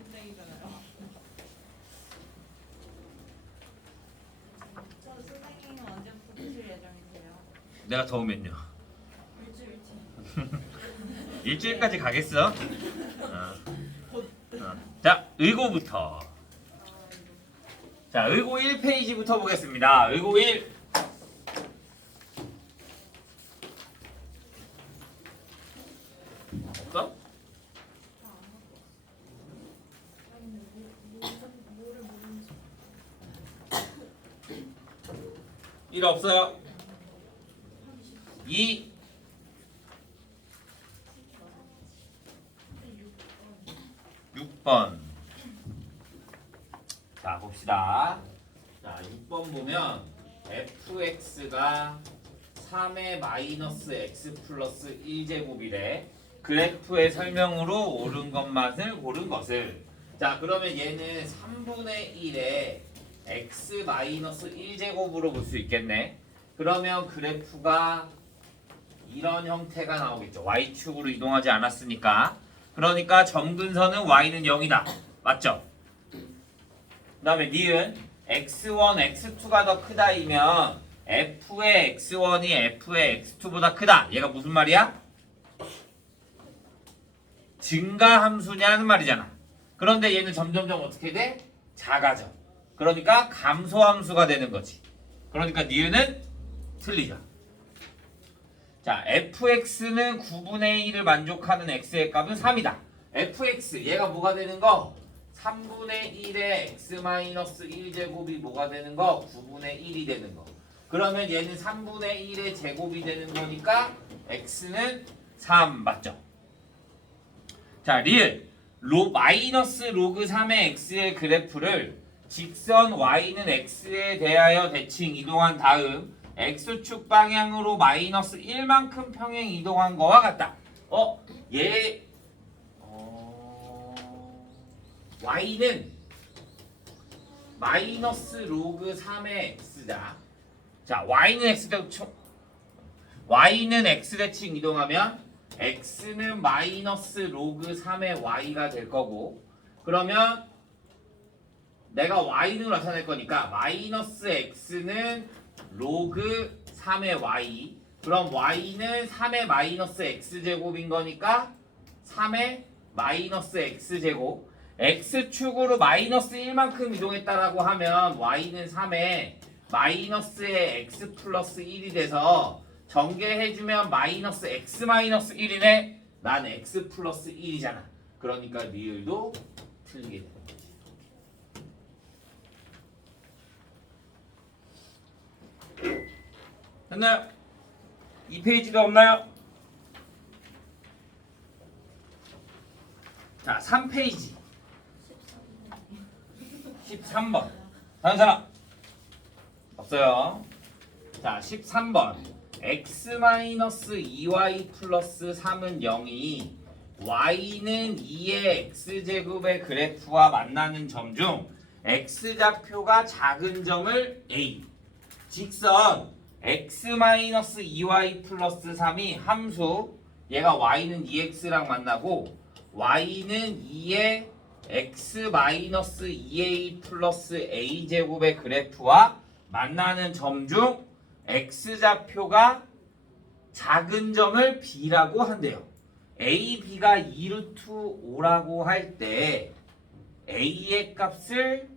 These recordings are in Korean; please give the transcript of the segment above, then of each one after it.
꼴등이잖아요. 저 선생님은 언제부터 보실 예정이세요? 내가 더우면요. 일주일치. 일주일까지 가겠어? 자, 의고부터. 자, 의고 1페이지부터 보겠습니다. 의고 1. 없어? 뭐를 모르는지. 1 없어요. 2. 6번. 자, 봅시다. 자, 6번 보면 fx가 3의 마이너스 x 플러스 1제곱이래. 그래프의 설명으로 옳은 것만을 고른 것을. 자, 그러면 얘는 3분의 1에 x 마이너스 1제곱으로 볼 수 있겠네. 그러면 그래프가 이런 형태가 나오겠죠. y축으로 이동하지 않았으니까. 그러니까 점근선은 y는 0이다. 맞죠? 그 다음에 니은 x1, x2가 더 크다이면 f의 x1이 f의 x2보다 크다. 얘가 무슨 말이야? 증가함수냐는 말이잖아. 그런데 얘는 점점점 어떻게 돼? 작아져. 그러니까 감소함수가 되는 거지. 그러니까 니은은 틀리죠. 자, fx는 9분의 1을 만족하는 x의 값은 3이다. fx 얘가 뭐가 되는 거? 3분의 1의 x-1제곱이 뭐가 되는 거? 9분의 1이 되는 거. 그러면 얘는 3분의 1의 제곱이 되는 거니까 x는 3 맞죠? 자, 리을 마이너스 로그 3의 x의 그래프를 직선 y는 x에 대하여 대칭 이동한 다음 x축 방향으로 마이너스 1만큼 평행 이동한 거와 같다. 얘 y는 마이너스 로그 3의 x다. 자, y는 x 대칭 이동하면 x는 마이너스 로그 3의 y가 될 거고, 그러면 내가 y는 나타낼 거니까 마이너스 x는 로그 3의 y, 그럼 y는 3의 마이너스 x제곱인 거니까 3의 마이너스 x제곱. x축으로 마이너스 1만큼 이동했다라고 하면 y는 3의 마이너스의 x 플러스 1이 돼서 전개해주면 마이너스 x 마이너스 1이네. 난 x 플러스 1이잖아. 그러니까 리을도 틀리게 되는 거지. 됐나요? 2페이지가 없나요? 자, 3페이지 13번 다른 사람 없어요. 자, 13번 x-2y 플러스 3은 0이 y는 2의 x제곱의 그래프와 만나는 점 중 x좌표가 작은 점을 A. 직선 x-2y 플러스 3이 함수, 얘가 y는 2x랑 만나고 y는 2의 x-2a 플러스 a제곱의 그래프와 만나는 점 중 x좌표가 작은 점을 b라고 한대요. a, b가 2루트 5라고 할 때 a의 값을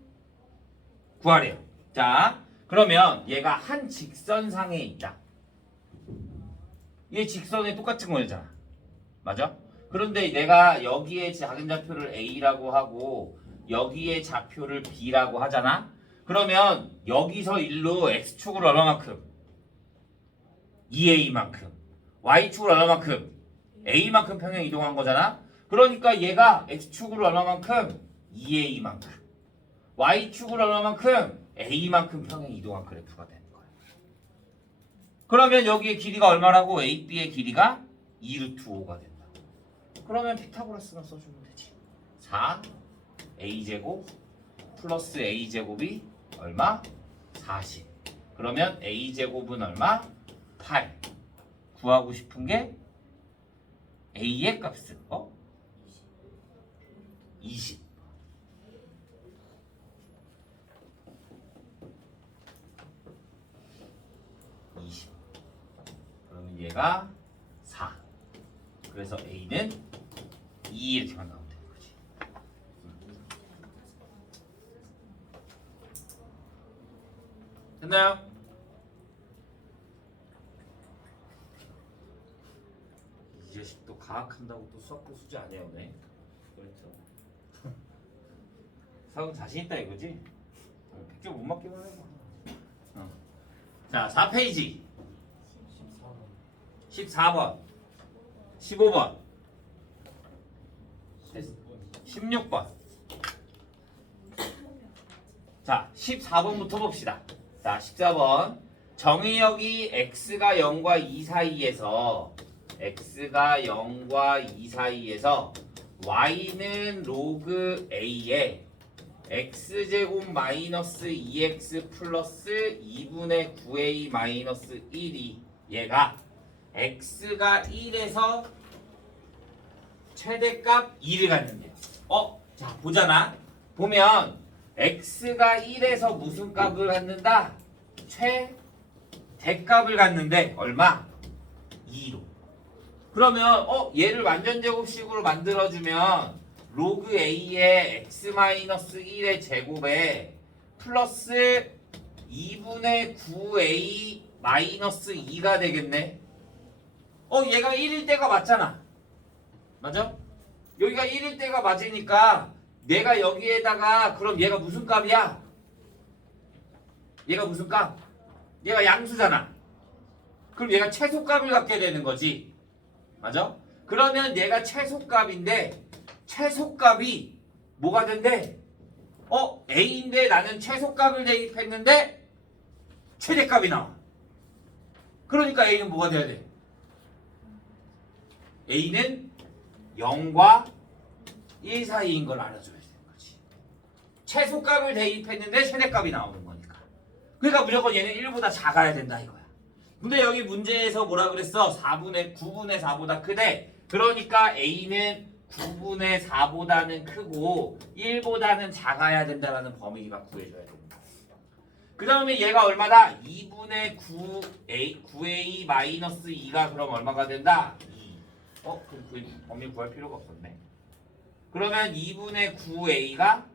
구하래요. 자, 그러면 얘가 한 직선상에 있다. 얘 직선에 똑같은 거잖아. 맞아? 그런데 내가 여기에 작은 좌표를 a라고 하고 여기에 좌표를 b라고 하잖아. 그러면 여기서 일로 x축으로 얼마만큼? 2a만큼. y축으로 얼마만큼? a만큼 평행 이동한 거잖아. 그러니까 얘가 x축으로 얼마만큼? 2a만큼. y축으로 얼마만큼? a만큼 평행 이동한 그래프가 되는 거야. 그러면 여기의 길이가 얼마라고? AB의 길이가 2루트 5가 된다. 그러면 피타고라스만 써주면 되지. 4a제곱 플러스 a제곱이 얼마? 40. 그러면 a제곱은 얼마? 8. 구하고 싶은 게 a의 값은 20. 얘가 4. 그래서 A는 2 이렇게만 나오면 되는 거지. 됐나요? 이 자식 또 과학한다고 또 수학도 숙제 안 해요, 네. 그렇죠. 수학은 자신 있다 이거지? 100점 못 맞기만 해봐. 자, 4페이지. 14번. 15번. 16번. 자, 14번부터 봅시다. 자, 14번. 정의역이 x가 0과 2 사이에서 x가 0과 2 사이에서 y는 로그 a에 x제곱 마이너스 2x 플러스 2분의 9a 마이너스 1이 얘가 x가 1에서 최대값 2를 갖는데요. 자 보잖아. 보면 x가 1에서 무슨 값을 갖는다? 최대값을 갖는데 얼마? 2로. 그러면 얘를 완전제곱식으로 만들어주면 로그 a의 x-1의 제곱에 플러스 2분의 9a 마이너스 2가 되겠네. 얘가 1일 때가 맞잖아. 맞아? 여기가 1일 때가 맞으니까 내가 여기에다가 그럼 얘가 무슨 값이야? 얘가 무슨 값? 얘가 양수잖아. 그럼 얘가 최소값을 갖게 되는 거지. 맞아? 그러면 얘가 최소값인데 최소값이 뭐가 된대? A인데 나는 최소값을 대입했는데 최대값이 나와. 그러니까 A는 뭐가 돼야 돼? A는 0과 1 사이인 걸 알아줘야 되는 거지. 최소값을 대입했는데 최대값이 나오는 거니까. 그러니까 무조건 얘는 1보다 작아야 된다 이거야. 근데 여기 문제에서 뭐라 그랬어? 9분의 4보다 크대. 그러니까 A는 9분의 4보다는 크고 1보다는 작아야 된다라는 범위가 구해줘야 됩니다. 그 다음에 얘가 얼마다? 2분의 9a 마이너스 2가 그럼 얼마가 된다? 2. 그럼 그 범위 구할 필요가 없었네. 그러면 2분의 9a가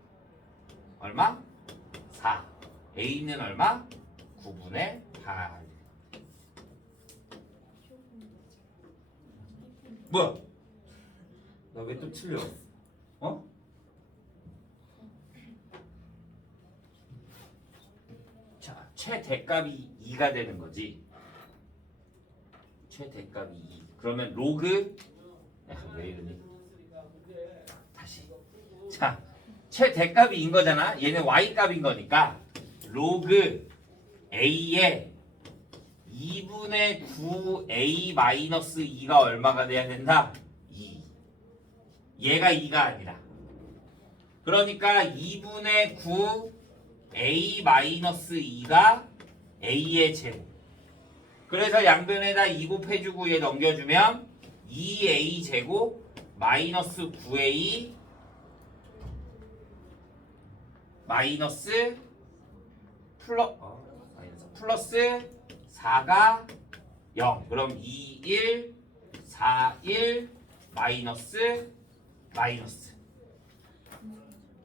얼마? 4. a는 얼마? 9분의 8. 뭐야? 나 왜 또 틀려? 자, 최대값이 2가 되는 거지. 최대값이 2. 그러면 로그 왜 이러니? 다시. 자, 최대값이 2인 거잖아. 얘는 y값인 거니까 로그 a에 2분의 9a 마이너스 2가 얼마가 돼야 된다? 2. 얘가 2가 아니라. 그러니까 2분의 9a 마이너스 2가 a의 제곱. 그래서 양변에다 2 곱해주고 얘 넘겨주면 2a 제곱 마이너스 9a 마이너스 플러스 4가 0. 그럼 2, 1, 4, 1 마이너스.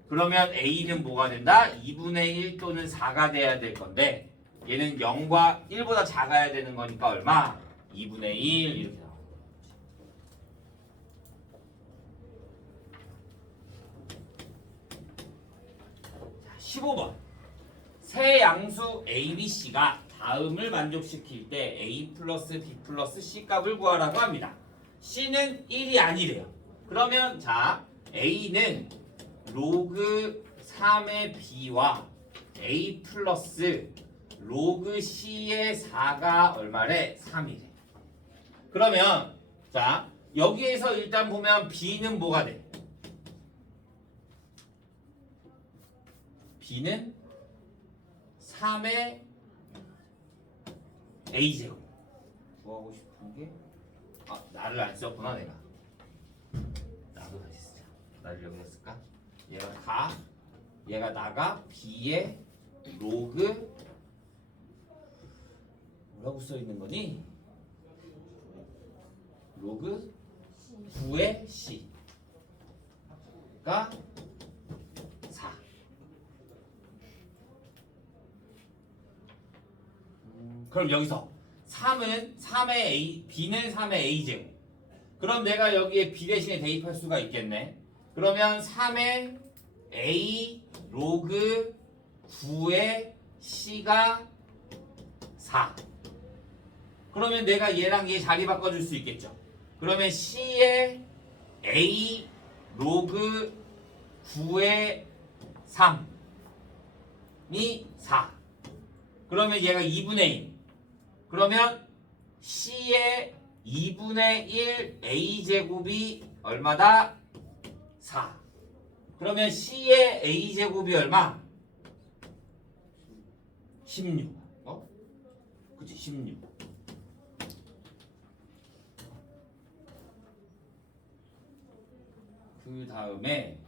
그러면 A는 뭐가 된다? 2분의 1 또는 4가 돼야 될 건데 얘는 0과 1보다 작아야 되는 거니까 얼마? 2분의 1 이렇게 나와. 15번. 세 양수 A, B, C가 다음을 만족시킬 때 A 플러스 B 플러스 C 값을 구하라고 합니다. C는 1이 아니래요. 그러면 자 A는 로그 3의 B와 A 플러스 로그 C의 4가 얼마래? 3이래. 그러면 자 여기에서 일단 보면 B는 뭐가 돼? B는 3의 A제곱. 구하고 싶은 게 나를 안 썼구나 내가. 나도 다시 쓰자. 나를 여기다 쓸까? 얘가 나가 B의 로그 뭐라고 써 있는 거니? 로그 9의 C가 4. 그럼 여기서 3의 A, B는 3의 A제곱. 그럼 내가 여기에 B 대신에 대입할 수가 있겠네. 그러면 3의 A 로그 9의 C가 4. 그러면 내가 얘랑 얘 자리 바꿔줄 수 있겠죠. 그러면 C의 A 로그 9의 3이 4. 그러면 얘가 2분의 1. 그러면 C의 2분의 1 A제곱이 얼마다? 4. 그러면 C의 A제곱이 얼마? 16. 그치, 16. 그 다음에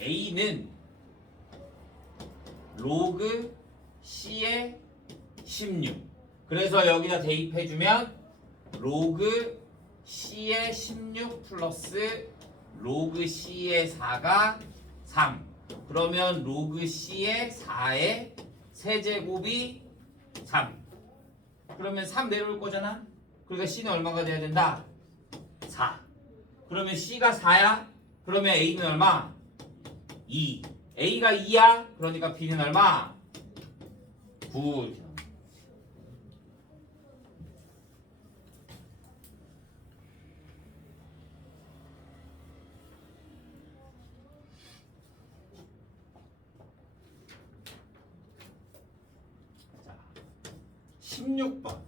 A는 로그 C의 16. 그래서 여기다 대입해주면 로그 C의 16 플러스 로그 C의 4가 3. 그러면 로그 C의 4의 세제곱이 3. 그러면 3 내려올 거잖아. 그러니까 C는 얼마가 돼야 된다? 4. 그러면 C가 4야? 그러면 A는 얼마? 2. A가 2야? 그러니까 B는 얼마? 9. 자, 16번.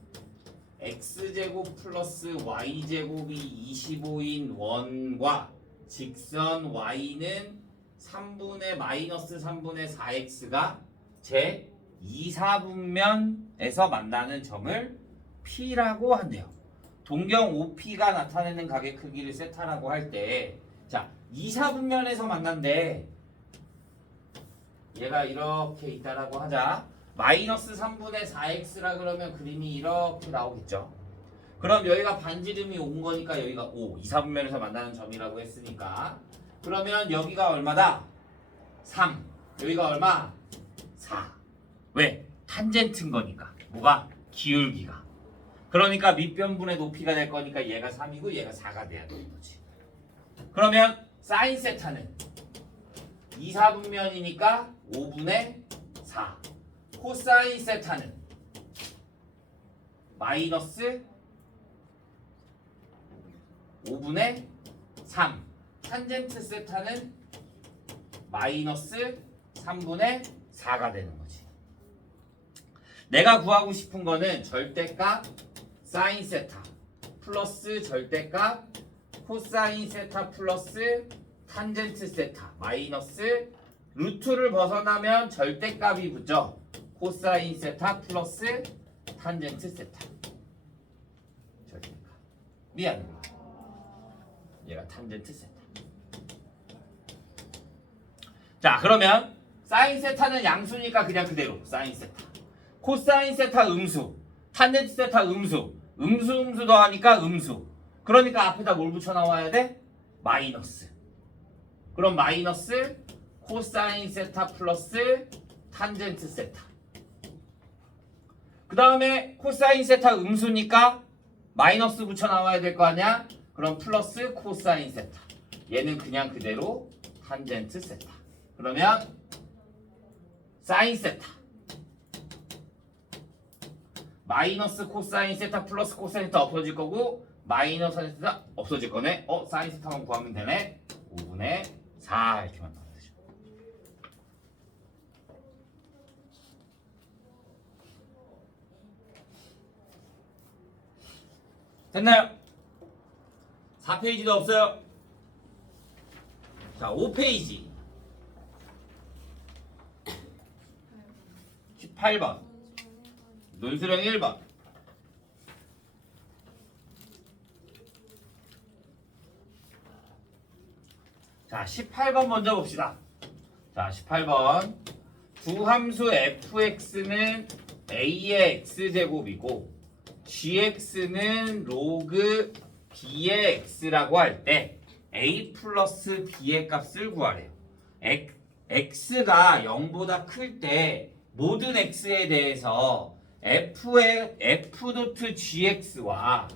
x제곱 플러스 y제곱이 25인 원과 직선 y는 3분의 마이너스 3분의 4x가 제 2사분면에서 만나는 점을 P라고 한대요. 동경 OP가 나타내는 가게 크기를 세타라고 할 때, 자, 2사분면에서 만난대. 얘가 이렇게 있다라고 하자. 마이너스 3분의 4x라 그러면 그림이 이렇게 나오겠죠. 그럼 여기가 반지름이 온 거니까 여기가 5. 2사분면에서 만나는 점이라고 했으니까. 그러면 여기가 얼마다? 3. 여기가 얼마? 4. 왜? 탄젠트인 거니까. 뭐가? 기울기가. 그러니까 밑변분의 높이가 될 거니까 얘가 3이고 얘가 4가 돼야 되는 거지. 그러면 사인 세타는 2사분면이니까 5분의 4. 코사인 세타는 마이너스 5분의 3. 탄젠트 세타는 마이너스 3분의 4가 되는 거지. 내가 구하고 싶은 거는 절대값 사인 세타 플러스 절대값 코사인 세타 플러스 탄젠트 세타 마이너스 루트를 벗어나면 절대값이 붙죠. 코사인 세타 플러스 탄젠트 세타. 절대값. 미안. 얘가 탄젠트 세타. 자, 그러면 사인 세타는 양수니까 그냥 그대로 사인 세타. 코사인 세타 음수, 탄젠트 세타 음수, 음수 더하니까 음수. 그러니까 앞에다 뭘 붙여 나와야 돼? 마이너스. 그럼 마이너스 코사인 세타 플러스 탄젠트 세타. 그 다음에 코사인 세타 음수니까 마이너스 붙여 나와야 될 거 아니야? 그럼 플러스 코사인 세타. 얘는 그냥 그대로 탄젠트 세타. 그러면 사인 세타 마이너스 코사인 세타 플러스 코사인 세타 없어질 거고 마이너스 사인 세타 없어질 거네. 사인 세타만 구하면 되네. 5분의 4 이렇게만 나오면 되죠. 됐나요? 4페이지도 없어요. 자, 5페이지 18번 논술형 1번. 자, 18번 먼저 봅시다. 자, 18번 구함수 fx는 a의 x제곱이고 gx는 로그 b의 x라고 할 때 a 플러스 b의 값을 구하래요. x가 0보다 클 때 모든 x에 대해서 f의 f 도트 gx와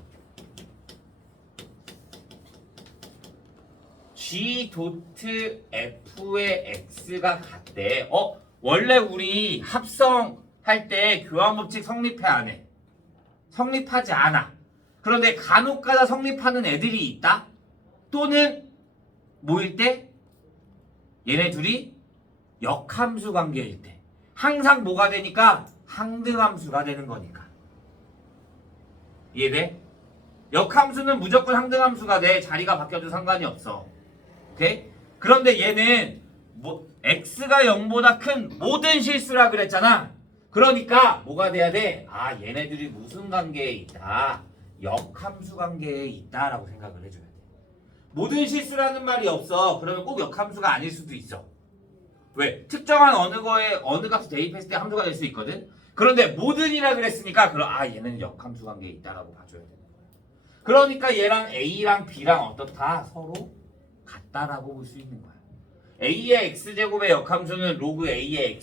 g 도트 f의 x가 같대. 원래 우리 합성할 때 교환법칙 성립해 안 해? 성립하지 않아. 그런데 간혹가다 성립하는 애들이 있다. 또는 뭐일 때? 얘네 둘이 역함수 관계일 때. 항상 뭐가 되니까? 항등함수가 되는 거니까. 이해돼? 역함수는 무조건 항등함수가 돼. 자리가 바뀌어도 상관이 없어. 오케이? 그런데 얘는 x가 0보다 큰 모든 실수라 그랬잖아. 그러니까 뭐가 돼야 돼? 얘네들이 무슨 관계에 있다? 역함수 관계에 있다라고 생각을 해줘야 돼. 모든 실수라는 말이 없어. 그러면 꼭 역함수가 아닐 수도 있어. 왜? 특정한 어느 값을 대입했을 때 함수가 될 수 있거든. 그런데 모든이라 그랬으니까 얘는 역함수 관계에 있다라고 봐줘야 돼. 그러니까 얘랑 A랑 B랑 어떻다? 서로 같다라고 볼 수 있는 거야. A의 x제곱의 역함수는 로그 A의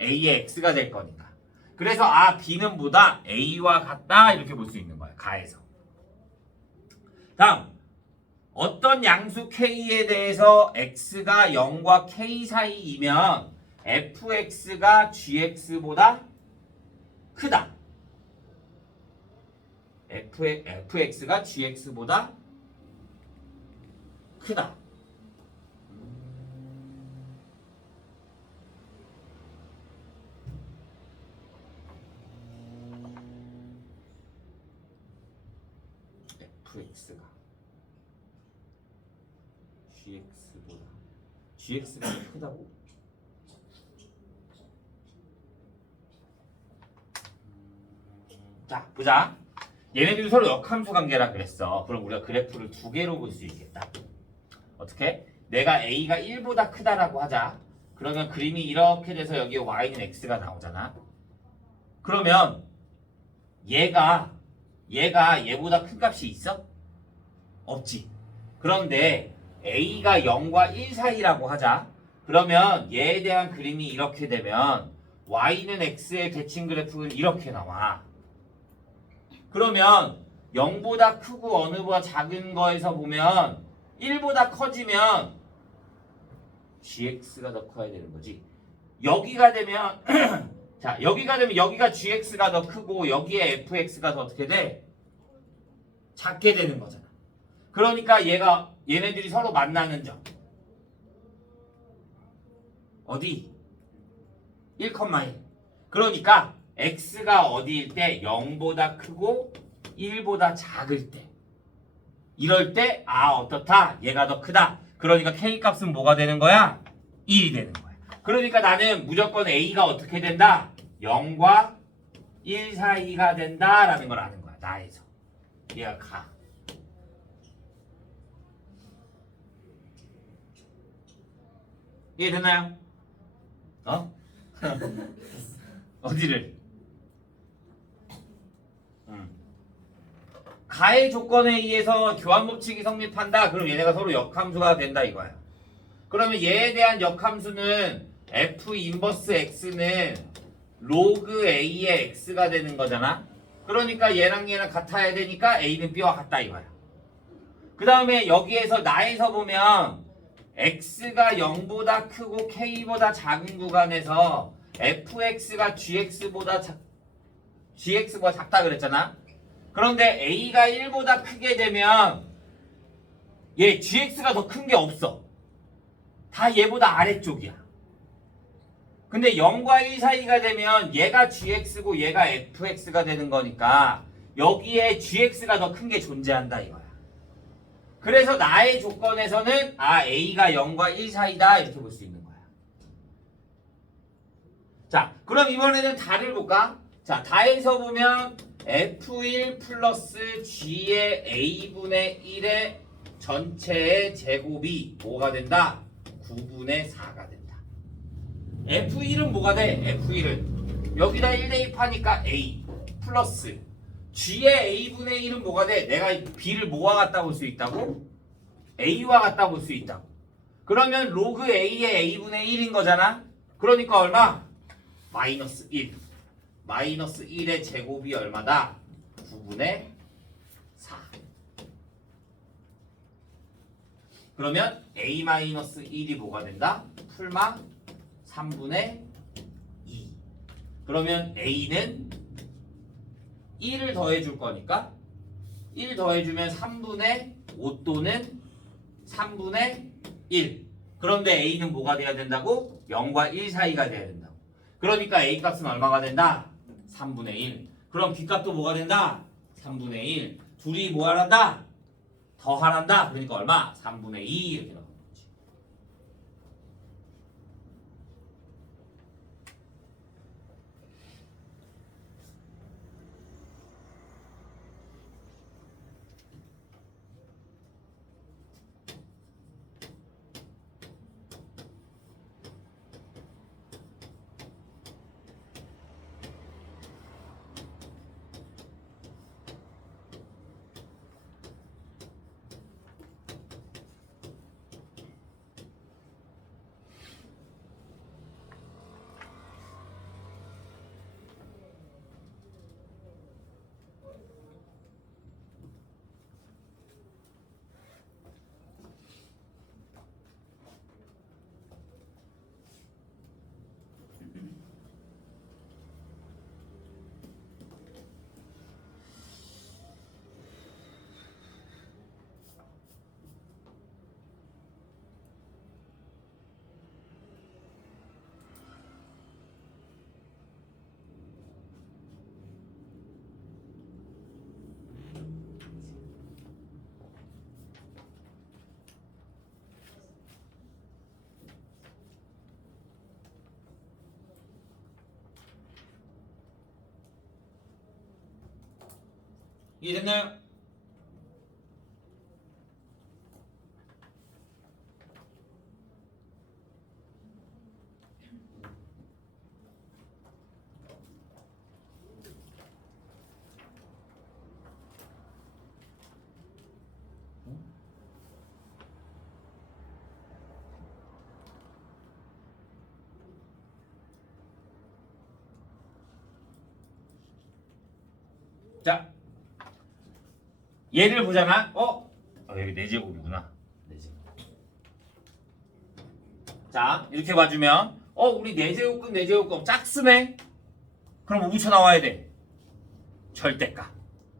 x가 될 거니까. 그래서 B는 보다 A와 같다 이렇게 볼 수 있는 거야. 가에서. 다음 어떤 양수 K에 대해서 x가 0과 K 사이이면 fx가 gx보다 크다. fx가 gx보다 크다. fx가 gx가 크다고? 자, 보자. 얘네들이 서로 역함수 관계라 그랬어. 그럼 우리가 그래프를 두 개로 볼 수 있겠다. 어떻게? 내가 a가 1보다 크다라고 하자. 그러면 그림이 이렇게 돼서 여기에 y는 x가 나오잖아. 그러면 얘가 얘보다 큰 값이 있어? 없지. 그런데 a가 0과 1 사이라고 하자. 그러면 얘에 대한 그림이 이렇게 되면 y는 x의 대칭 그래프는 이렇게 나와. 그러면 0보다 크고 어느보다 작은 거에서 보면 1보다 커지면 gx가 더 커야 되는 거지. 여기가 되면 자, 여기가 되면 여기가 gx가 더 크고 여기에 fx가 더 어떻게 돼? 작게 되는 거잖아. 그러니까 얘네들이 서로 만나는 점 어디? 1,1. 그러니까 x가 어디일 때 0보다 크고 1보다 작을 때 이럴 때 어떻다? 얘가 더 크다. 그러니까 k 값은 뭐가 되는 거야? 1이 되는 거야. 그러니까 나는 무조건 a가 어떻게 된다? 0과 1 사이가 된다라는 걸 아는 거야. 나에서. 얘가 가. 이해됐나요? 어디를? 가의 조건에 의해서 교환법칙이 성립한다. 그럼 얘네가 서로 역함수가 된다 이거야. 그러면 얘에 대한 역함수는 f 인버스 x는 로그 a의 x가 되는 거잖아. 그러니까 얘랑 같아야 되니까 a는 b와 같다 이거야. 그 다음에 여기에서 나에서 보면 x가 0보다 크고 k보다 작은 구간에서 fx가 gx보다 작다 그랬잖아. 그런데 a가 1보다 크게 되면 얘 gx가 더 큰 게 없어. 다 얘보다 아래쪽이야. 근데 0과 1 사이가 되면 얘가 gx고 얘가 fx가 되는 거니까 여기에 gx가 더 큰 게 존재한다 이거야. 그래서 나의 조건에서는 a가 0과 1 사이다 이렇게 볼 수 있는 거야. 자, 그럼 이번에는 다를 볼까? 자, 다에서 보면 f1 플러스 g의 a분의 1의 전체의 제곱이 뭐가 된다? 9분의 4가 된다. F1은 뭐가 돼? F1은 여기다 1 대입하니까 A 플러스 G의 A분의 1은 뭐가 돼? 내가 B를 뭐와 같다 볼 수 있다고? A와 같다 볼 수 있다고. 그러면 로그 A의 A분의 1인 거잖아. 그러니까 얼마? 마이너스 1. 마이너스 1의 제곱이 얼마다? 9분의 4. 그러면 A-1이 뭐가 된다? 풀마 3분의 2. 그러면 A는 1을 더해줄 거니까 1 더해주면 3분의 5 또는 3분의 1. 그런데 A는 뭐가 돼야 된다고? 0과 1 사이가 돼야 된다고. 그러니까 A 값은 얼마가 된다? 3분의 1. 그럼 B 값도 뭐가 된다? 3분의 1. 둘이 뭐 하란다? 더하란다. 그러니까 얼마? 3분의 2 이렇게 나오는 거지. 이해됐나요? 자, 얘를 보잖아. 여기 4제곱이구나. 4제곱. 자, 이렇게 봐주면 우리 4제곱근 4제곱근 짝수네. 그럼 뭐 붙여 나와야 돼? 절대값.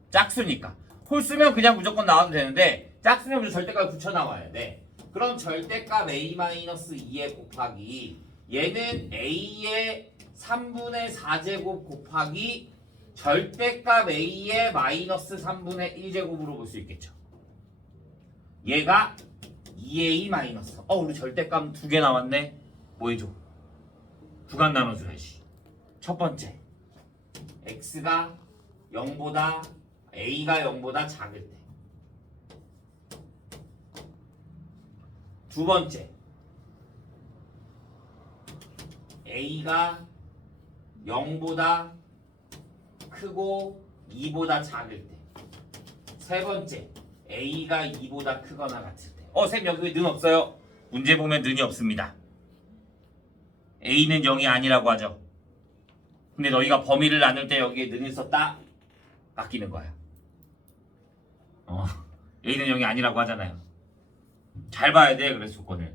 짝수니까. 홀수면 그냥 무조건 나와도 되는데 짝수면 무조건 절대값 붙여 나와야 돼. 그럼 절대값 A-2에 곱하기 얘는 A의 3분의 4제곱 곱하기 절대값 A의 마이너스 3분의 1제곱으로 볼 수 있겠죠. 얘가 2A 마이너스. 우리 절대값 2개 나왔네. 뭐 해줘? 구간 나눠줘야지. 첫 번째, X가 0보다 A가 0보다 작을 때. 두 번째, A가 0보다 크고 2보다 작을 때. 세 번째, A가 2보다 크거나 같을 때. 쌤 여기 왜 는 없어요? 문제 보면 는이 없습니다. A는 0이 아니라고 하죠. 근데 너희가 범위를 나눌 때 여기에 는을 썼다? 바뀌는 거야. A는 0이 아니라고 하잖아요. 잘 봐야 돼. 그래서 조건을.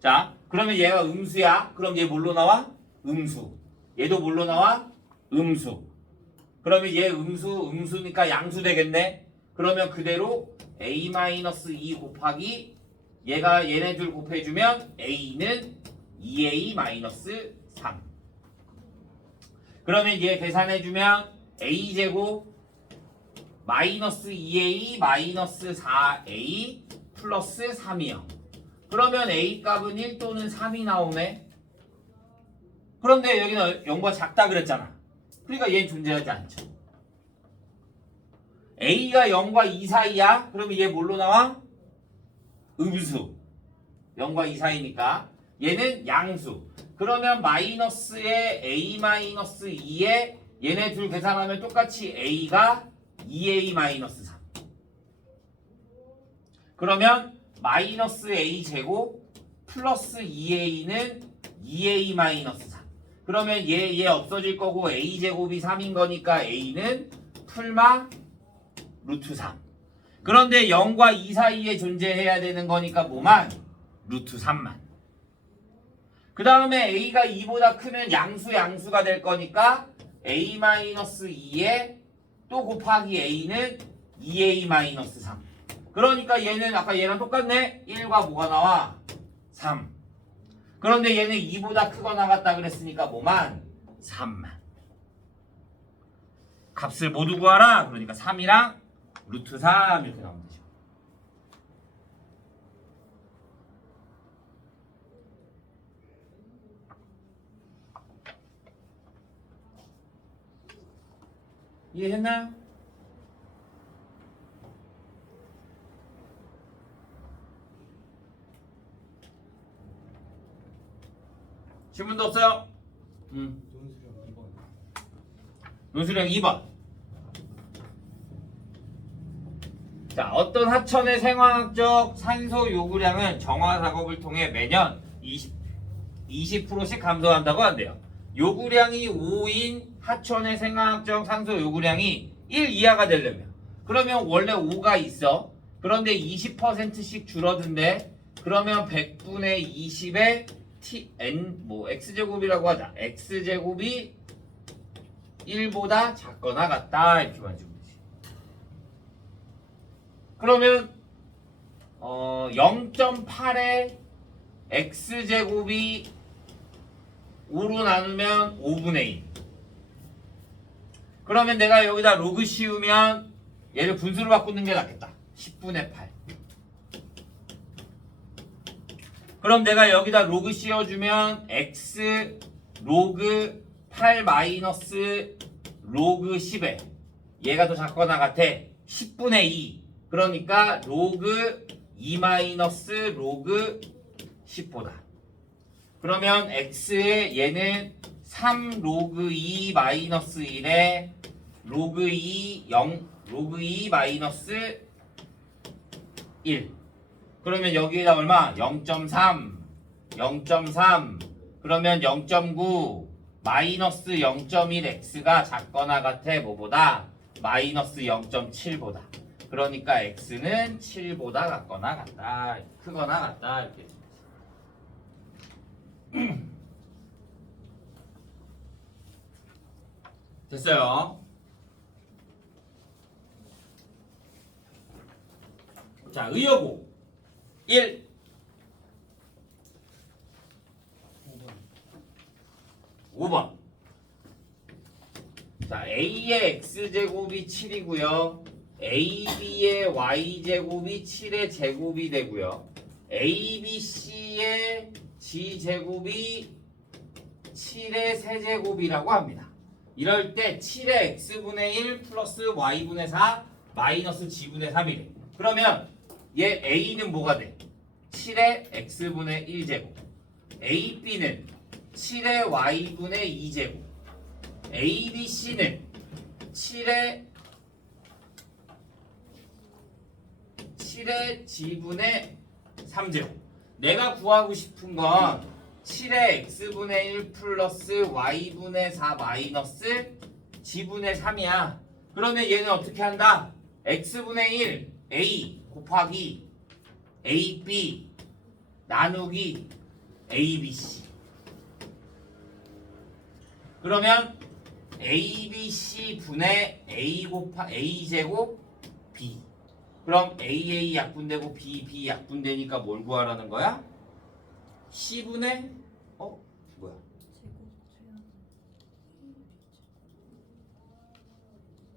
자, 그러면 얘가 음수야. 그럼 얘 뭘로 나와? 음수. 얘도 뭘로 나와? 음수. 그러면 얘 음수니까 양수 되겠네. 그러면 그대로 A-2 곱하기 얘가 얘네들 곱해주면 A는 2A-3. 그러면 얘 계산해주면 A제곱 마이너스 2A 마이너스 4A 플러스 3이요. 그러면 A 값은 1 또는 3이 나오네. 그런데 여기는 0보다 작다 그랬잖아. 그러니까 얘는 존재하지 않죠. A가 0과 2 사이야? 그러면 얘 뭘로 나와? 음수. 0과 2 사이니까 얘는 양수. 그러면 마이너스에 a 마이너스 2에 얘네 둘 계산하면 똑같이 a가 2a 마이너스 3. 그러면 마이너스 a 제곱 플러스 2a는 2a 마이너스 3. 그러면 얘 없어질 거고 a 제곱이 3인 거니까 a는 풀마 루트 3. 그런데 0과 2 사이에 존재해야 되는 거니까 뭐만? 루트 3만. 그 다음에 a가 2보다 크면 양수가 될 거니까 a-2에 또 곱하기 a는 2a-3. 그러니까 얘는 아까 얘랑 똑같네. 1과 뭐가 나와? 3. 그런데 얘는 2보다 크거나 같다 그랬으니까 뭐만? 3만. 값을 모두 구하라. 그러니까 3이랑 루트 3 이렇게 나오면 되죠. 이해했나요? 질문도 없어요? 논술형 2번. 자, 어떤 하천의 생화학적 산소 요구량은 정화 작업을 통해 매년 20%씩 감소한다고 한대요. 요구량이 5인 하천의 생화학적 산소 요구량이 1 이하가 되려면, 그러면 원래 5가 있어. 그런데 20%씩 줄어든대. 그러면 100분의 20의 x제곱이라고 하자. x제곱이 1보다 작거나 같다. 이렇게만 주면 되지. 그러면 0.8의 x제곱이 5로 나누면 5분의 1. 그러면 내가 여기다 로그 씌우면 얘를 분수로 바꾸는 게 낫겠다. 10분의 8. 그럼 내가 여기다 로그 씌워주면 x 로그 8 마이너스 로그 10에 얘가 더 작거나 같아. 10분의 2. 그러니까 로그 2 마이너스 로그 10보다. 그러면 x의 얘는 3 로그 2 마이너스 1에 로그 2 마이너스 1. 그러면 여기에다 얼마? 0.3 그러면 0.9 마이너스 0.1x가 작거나 같아. 뭐보다? 마이너스 0.7보다. 그러니까 x는 7보다 같거나 같다. 크거나 같다. 이렇게. 됐어요. 자, 의여고 1. 5번. 자, a의 x제곱이 7이고요. ab의 y제곱이 7의 제곱이 되고요. abc의 g제곱이 7의 세제곱이라고 합니다. 이럴 때 7의 x분의 1 플러스 y분의 4 마이너스 g분의 3이래. 그러면 얘 a는 뭐가 돼? 7의 x분의 1제곱. ab는 7의 y분의 2제곱. abc는 7의 g분의 3제곱. 내가 구하고 싶은 건 7의 x분의 1 플러스 y분의 4 마이너스 g분의 3이야. 그러면 얘는 어떻게 한다? x분의 1 a 곱하기 ab 나누기 abc. 그러면 abc 분의 a 제곱 b. 그럼 a 약분되고 b 약분되니까 뭘 구하라는 거야? c분의 뭐야?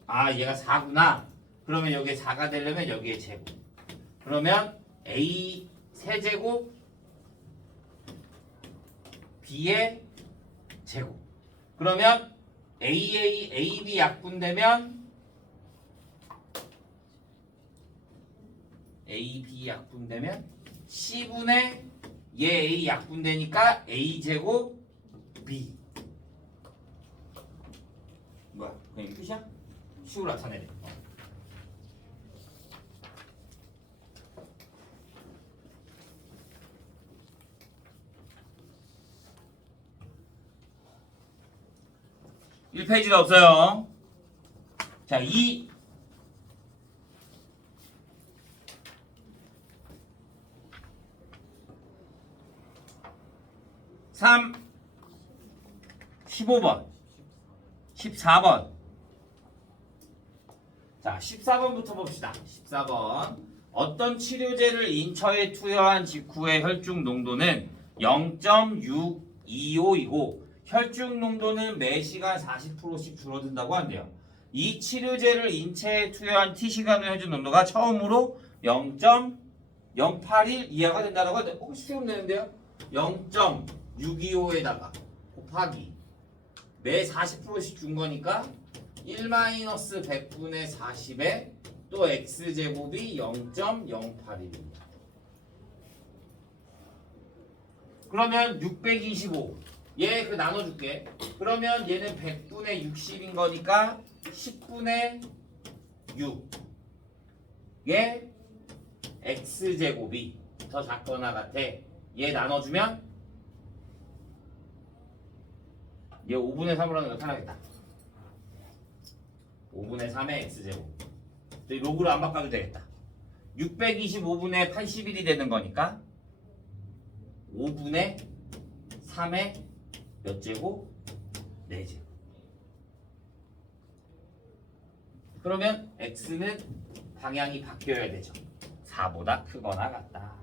아, 얘가 4구나. 그러면 여기에 4가 되려면 여기에 제곱. 그러면 a 세제곱 b의 제곱. 그러면 ab 약분되면 c분의 얘 a 약분되니까 a 제곱 B. 뭐야? 그냥 이게 끝이야? 식으로 나타내래. 1페이지도 없어요. 자, 2. 3. 15번. 14번. 자, 14번부터 봅시다. 14번. 어떤 치료제를 인처에 투여한 직후의 혈중 농도는 0.625이고 혈중 농도는 매시간 40%씩 줄어든다고 한대요. 이 치료제를 인체에 투여한 T시간 후 혈중 농도가 처음으로 0.081 이하가 된다고 하는데 혹시 세우면 되는데요? 0.625에다가 곱하기 매 40%씩 준 거니까 1-100분의 40에 또 x제곱이 0.081입니다. 그러면 625 얘 그 나눠줄게. 그러면 얘는 100분의 60인 거니까 10분의 6 얘 x제곱이 더 작거나 같아. 얘 나눠주면 얘 5분의 3으로 하는 거 편하겠다. 5분의 3의 x제곱. 로그로 안 바꿔도 되겠다. 625분의 81이 되는 거니까 5분의 3의 몇 제곱? 4제곱. 그러면 x는 방향이 바뀌어야 되죠. 4보다 크거나 같다.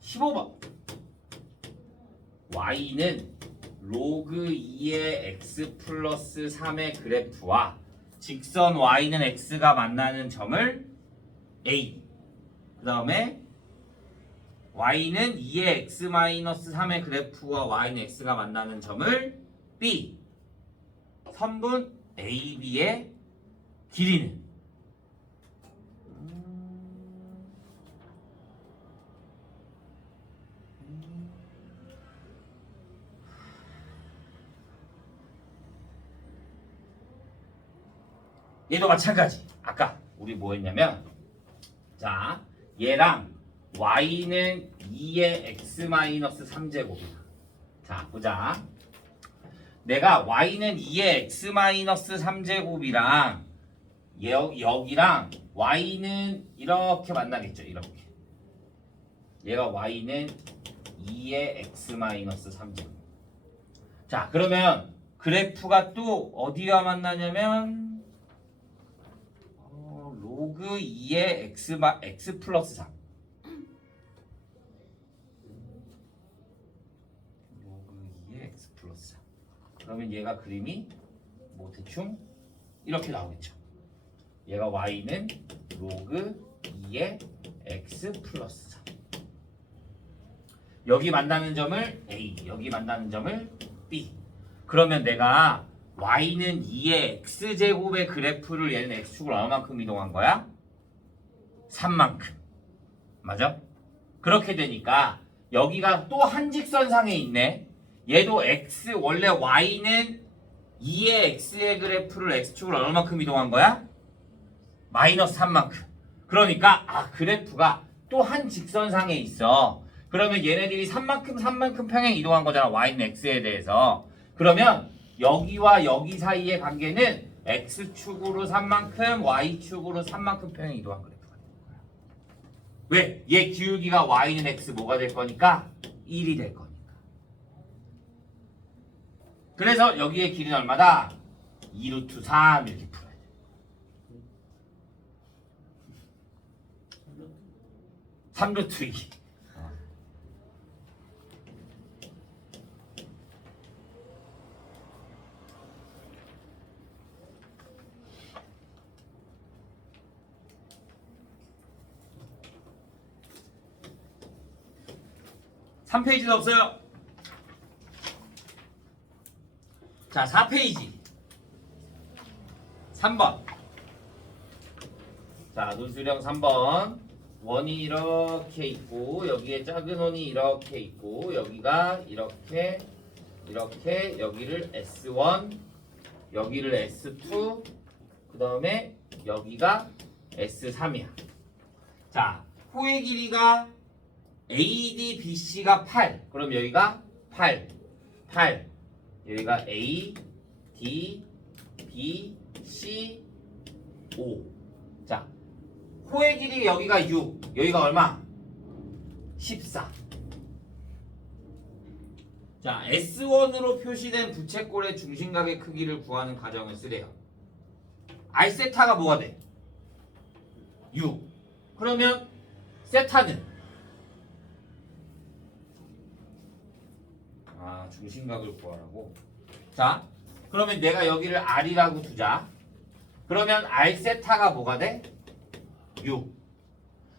(15번) y는 로그 2의 x 플러스 3의 그래프와 직선 y는 x가 만나는 점을 A, 그 다음에 y는 2의 x 마이너스 3의 그래프와 y는 x가 만나는 점을 B, 선분 AB의 길이는 얘도 마찬가지. 아까 우리 뭐 했냐면 자 얘랑 y는 2의 x-3제곱이다. 자 보자. 내가 y는 2의 x-3제곱이랑 여기랑 y는 이렇게 만나겠죠. 이렇게. 얘가 y는 2의 x-3제곱. 자 그러면 그래프가 또 어디와 만나냐면 로그 2의 x 플러스 3. 로그 2의 x 플러스 3. 그러면 얘가 그림이 뭐 대충 이렇게 나오겠죠. 얘가 y는 로그 2의 x 플러스 3. 여기 만나는 점을 A, 여기 만나는 점을 B. 그러면 내가 y는 2의 x제곱의 그래프를 얘는 x축으로 얼마만큼 이동한 거야? 3만큼. 맞아? 그렇게 되니까 여기가 또 한 직선상에 있네. 얘도 x, 원래 y는 2의 x의 그래프를 x축으로 얼마만큼 이동한 거야? 마이너스 3만큼. 그러니까 그래프가 또 한 직선상에 있어. 그러면 얘네들이 3만큼 평행 이동한 거잖아. y는 x에 대해서. 그러면 여기와 여기 사이의 관계는 x축으로 3만큼, y축으로 3만큼 평행 이동한 그래프가 되는 거야. 왜? 얘 기울기가 y는 x 뭐가 될 거니까? 1이 될 거니까. 그래서 여기의 길이는 얼마다? 2루트 3 이렇게 풀어야 돼. (3루트 2) 3페이지도 없어요. 자, 4페이지. 3번. 자, 논술형 3번. 원이 이렇게 있고 여기에 작은 원이 이렇게 있고 여기가 이렇게 여기를 S1 여기를 S2 그 다음에 여기가 S3이야. 자, 호의 길이가 AD, BC가 8. 그럼 여기가 8. 여기가 A, D, B, C, 5. 자, 호의 길이 여기가 6. 여기가 얼마? 14. 자, S1으로 표시된 부채꼴의 중심각의 크기를 구하는 과정을 쓰래요. R세타가 뭐가 돼? 6. 그러면 세타는 중심각을 구하라고. 자, 그러면 내가 여기를 R이라고 두자. 그러면 R세타가 뭐가 돼? 6.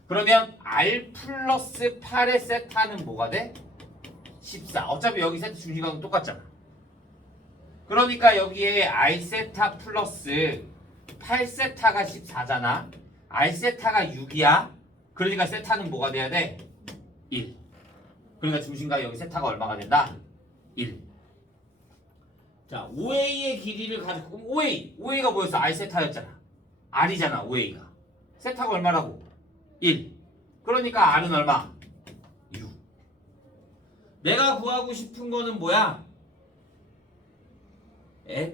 그러면 R 플러스 8의 세타는 뭐가 돼? 14. 어차피 여기 세타 중심각은 똑같잖아. 그러니까 여기에 R세타 플러스 8세타가 14잖아. R세타가 6이야. 그러니까 세타는 뭐가 돼야 돼? 1. 그러니까 중심각 여기 세타가 얼마가 된다? 1. 자, OA의 길이를 가지고 OA가 뭐였어? R세타였잖아. R이잖아, OA가. 세타가 얼마라고? 1. 그러니까 R은 얼마? 6. 내가 구하고 싶은 거는 뭐야?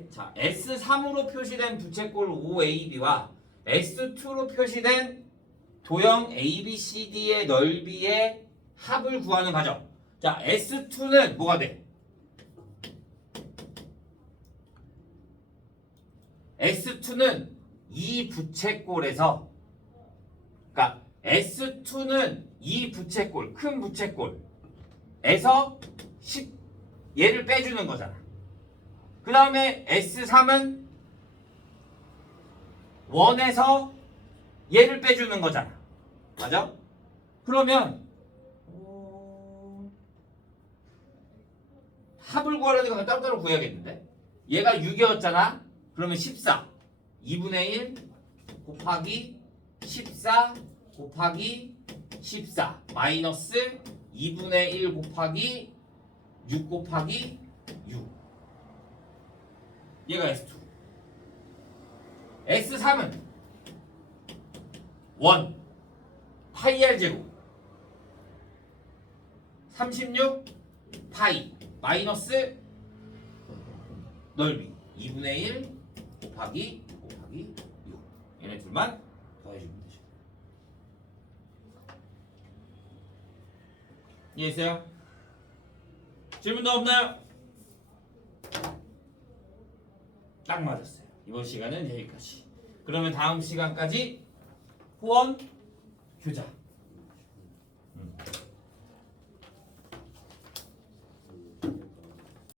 자, S3으로 표시된 부채꼴 OAB와 S2로 표시된 도형 ABCD의 넓이의 합을 구하는 과정. 자, S2는 뭐가 돼? S2는 이 부채꼴에서, 그러니까 S2는 이 부채꼴, 큰 부채꼴에서 얘를 빼주는 거잖아. 그 다음에 S3은 원에서 얘를 빼주는 거잖아. 맞아? 그러면 합을 구하려니까 따로따로 구해야겠는데? 얘가 6이었잖아. 그러면 14 2분의 1 곱하기 14 곱하기 14 마이너스 2분의 1 곱하기 6 곱하기 6. 얘가 S2. S3은 1 파이 R 제곱 36 파이 마이너스 넓이 2분의 1 곱하기 6. 얘네 둘만 더해주면 되죠. 이해했어요? 질문도 없나요? 딱 맞았어요. 이번 시간은 여기까지. 그러면 다음 시간까지 후원 교자